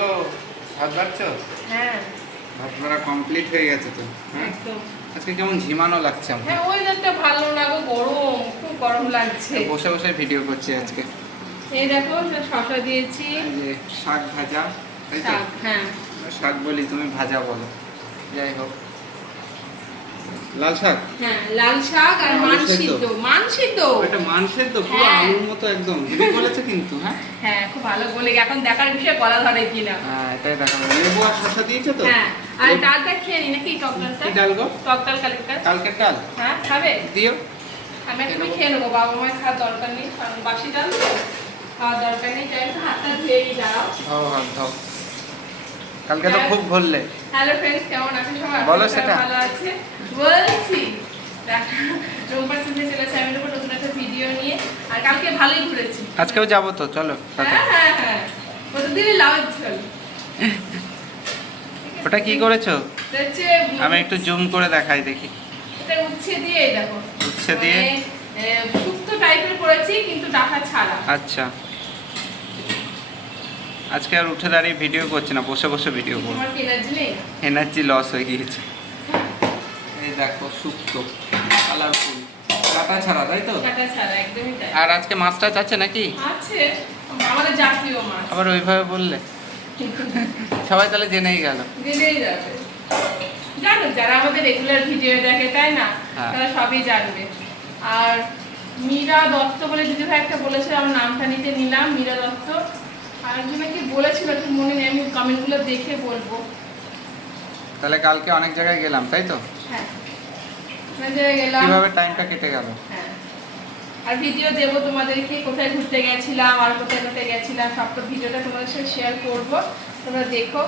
গো ভাত বাড়ছো? হ্যাঁ ভাত বাড়া কমপ্লিট হয়ে গেছে তো? হ্যাঁ একদম। আজকে কেমন ঝিমানো লাগছে আমার। হ্যাঁ ওয়েদারটা ভালো না গো, গরম, খুব গরম লাগছে। বসে বসে ভিডিও করছি আজকে। এই দেখো শসা দিয়েছি, এই যে শাক ভাজা, তাই তো? শাক, হ্যাঁ শাক বলি, তুমি ভাজা বলো, যাই হোক। লাল শাক, হ্যাঁ লাল শাক আর আলু মান সেদ্ধ। সিদ্ধ, মান সিদ্ধ। এটা মাংসের তো পুরো হ্যাঁ। আলুর মতো একদম, দিদি বলেছে কিন্তু। হ্যাঁ হ্যাঁ খুব ভালো বলে, এখন দেখার বিষয় গলা ধরে কিনা। হ্যাঁ এটাই দেখা যাবে। লেবু আর শসা দিয়েছো তো? হ্যাঁ আর ডালটা খেয়ে নি নাকি, টক ডালটা? কি ডাল গো? টক ডাল কালকের। কালকের ডাল হ্যাঁ খাবে? দিও। আমি একটু খেয়ে নেবো, বাবা মায়ের খাওয়ার দরকার নেই, কারণ বাসি ডাল তো খাওয়ার দরকার নেই। যাই হোক হাতটা ধুয়েই দাঁড়াও। খাও হাত খাও, কালকে তো খুব ঘুরলে। হ্যালো ফ্রেন্ডস, কেমন আছো সবাই? বলো আশা করি সেটা। ভালো আছে বলছি। রোববার সন্ধ্যে চলে এসে আমি দেখো নতুন একটা ভিডিও নিয়ে, আর কালকে ভালোই ঘুরেছি। আজকেও যাবো তো, চলো সাথে। হ্যাঁ হ্যাঁ হ্যাঁ, প্রতিদিনই লাউয়ের ঝোল। ওটা কি করেছো? এটা হচ্ছে আমি একটু জুম করে দেখাই দেখি। এটা উচ্ছে দিয়ে, এই দেখো উচ্ছে দিয়ে? মানে, শুক্তো টাইপের করেছি কিন্তু ডাটা ছাড়া। আচ্ছা, আজকে আর উঠে দাঁড়িয়ে ভিডিও করছি না, বসে বসে ভিডিও করবো। তোমার কি এনার্জি নেই? এনার্জি লস হয়ে গিয়েছে। এই দেখো শুক্তো কালারফুল, কাটা ছাড়া, তাই তো? ডাটা ছাড়া, একদমই তাই। আর আজকে মাছ টাছ আছে নাকি? আছে আমাদের জাতীয় মাছ। আবার ওইভাবে বললে সবাই তাহলে জেনেই গেল। জেনেই যাবে, জানো যারা আমাদের রেগুলার ভিডিও দেখে, তাই না? হ্যাঁ। তারা সবই জানবে। আর মীরা দত্ত বলে দিদি ভাই একটা বলেছিল, আমার নামটা নিতে নিলাম, মীরা দত্ত। আর একজনে কি বলেছিল ঠিক মনে নেই, আমি কমেন্টগুলো দেখে বলবো। তাহলে কালকে অনেক জায়গায় গেলাম, তাই তো? হ্যাঁ অনেক জায়গায় গেলাম। কিভাবে টাইমটা কেটে গেল। হ্যাঁ আর ভিডিও দেবো তোমাদেরকে, কোথায় ঘুরতে গেছিলাম আর কোথায় কোথায় গেছিলাম, সব তো ভিডিওটা তোমাদের সাথে শেয়ার করবো, তোমরা দেখো,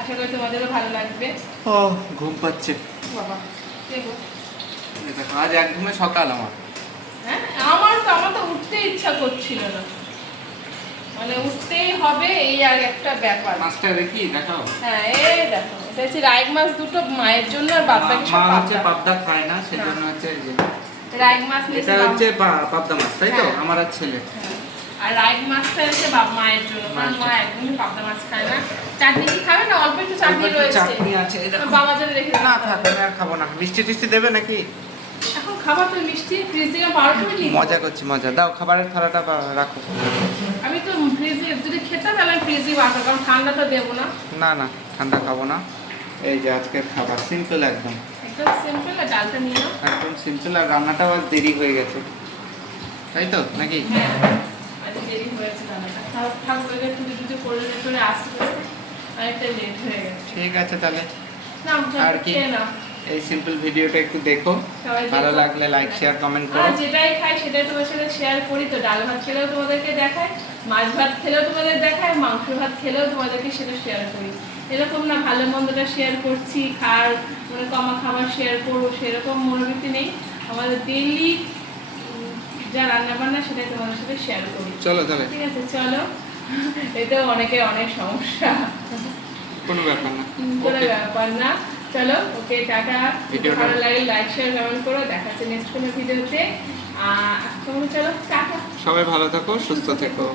আশা করি তোমাদেরও ভালো লাগবে। ও ঘুম পাচ্ছে বাবা দেখো। এই দেখো, আজ এক ঘুমে সকাল আমার। হ্যাঁ আমার তো উঠতে ইচ্ছা করছিল না, মানে উঠতেই হবে, এই আর একটা ব্যাপার। মাছটা দেখি দেখাও। হ্যাঁ এই দেখো, এটা হচ্ছে রাইগ মাছ দুটো, মায়ের জন্য আর বাদ বাকি সব মা হচ্ছে পাবদা। পাবদা খায় না, সেজন্য হচ্ছে এই যে রাইগ মাছ এটা নিয়েছিলাম। হচ্ছে পাবদা মাছ, তাই তো? হ্যাঁ। আমার আর ছেলে। হ্যাঁ। আর রাইগ মাছটা হচ্ছে মায়ের জন্য, কারণ মা একদমই পাবদা মাছ খায় না। চাটনি কি খাবে না? অল্প একটু চাটনি অল্প একটু রয়েছে, চাটনি আছে, এই দেখো। বাবা জন্য রেখে না দিতে থাক, হবে। আমি আর খাবো না। মিষ্টি টিষ্টি দেবে নাকি? এখন খাবার তো মিষ্টি ফ্রিজে পাউরুটি নিয়ে মজা করছি, মজা। দাও খাবারের থালাটা রাখো। আমি তো ফ্রিজে যদি খেতাম তাহলে আমি ফ্রিজে রাখবো, কারণ ঠান্ডা তো দেবো না। না না, ঠান্ডা খাবো না। এই যে আজকের খাবার সিম্পল একদম, একদম সিম্পল। আর ডালটা নিয়ে নাও। একদম সিম্পল। আর রান্নাটাও আজ দেরি হয়ে গেছে, তাই তো নাকি? হ্যাঁ আজ দেরি হয়েছে রান্নাটা, ঠাকুরকে পুজো টুজো করে করে আসতে আসতে অনেকটা লেট হয়ে গেছে। ঠিক আছে তাহলে। না আর কি? খেয়ে নাও। এই সিম্পল ভিডিওটা একটু দেখো, সবাই দেখো। ভালো লাগলে লাইক শেয়ার কমেন্ট আর করো। যেটাই খাই সেটাই তোমার সাথে শেয়ার করি, তো ডাল ভাত খেলেও তোমাদেরকে দেখায়, মাছ ভাত খেলেও তোমাদের দেখায়, মাংস ভাত খেলেও তোমাদেরকে সেটা শেয়ার করি। এরকম না ভালো মন্দটা শেয়ার করছি, মানে কমা খাবার শেয়ার করবো সেরকম মনোবৃত্তি নেই। আমাদের ডেইলি যা রান্না বান্না সেটাই তোমাদের সাথে শেয়ার করি। চলো তাহলে। ঠিক আছে চলো, এতেও অনেকের অনেক সমস্যা, কোনো ব্যাপার না। কোনো Okay. ব্যাপার না। চলো ওকে টাটা। ভিডিওটা- ভালো লাগে লাইক শেয়ার কমেন্ট করো, দেখা হচ্ছে নেক্সট কোনো ভিডিওতে। চলো টাটা। সবাই ভালো থাকো, সুস্থ থেকো।